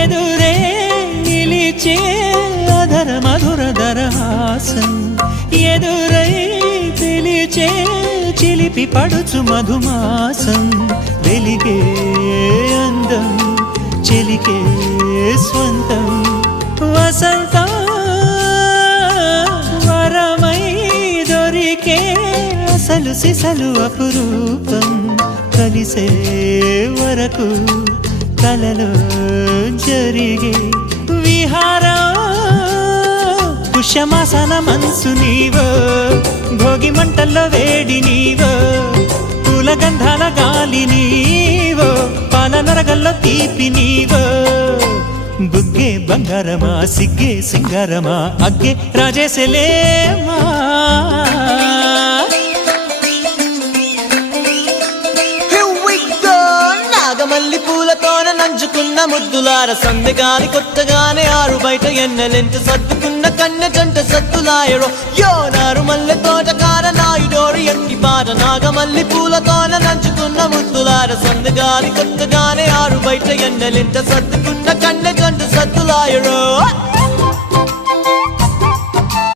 ఎదురే నిలిచే అధర మధుర దరహాసం ఎదురై పిలిచే చిలిపి పడుచు మధుమాసం వెలిగే అందం చెలికే స్వంతం వసంతం వరమై దొరికే అసలు సిసలు అపురూపం కలిసే వరకు కలలో జరిగే విహారం పుష్యమాసన మనసు నీవో భోగి మంటల్లో వేడి నీవో పూల గంధాల గాలి నీవో పాల నరగల్లో తీపి నీవో బుగ్గే బంగారమా సిగ్గే సింగారమా అగ్గే రాజేసలేమా మల్లి పూలతోన నంచుకున్న ముద్దులార సందెగాని కొత్తగానే ఆరు బయట ఎన్నెలెంట సర్దుకున్న కన్నె జంట సత్తులాయరో యోనారు మల్లె తోటకార నాయుడోరు ఎట్టి పాట నాగమల్లి పూలతోన నంచుకున్న ముద్దులార సందెగాని కొత్తగానే ఆరు బయట ఎన్నెలెంట సర్దుకున్న కన్నె జంట సత్తులాయరో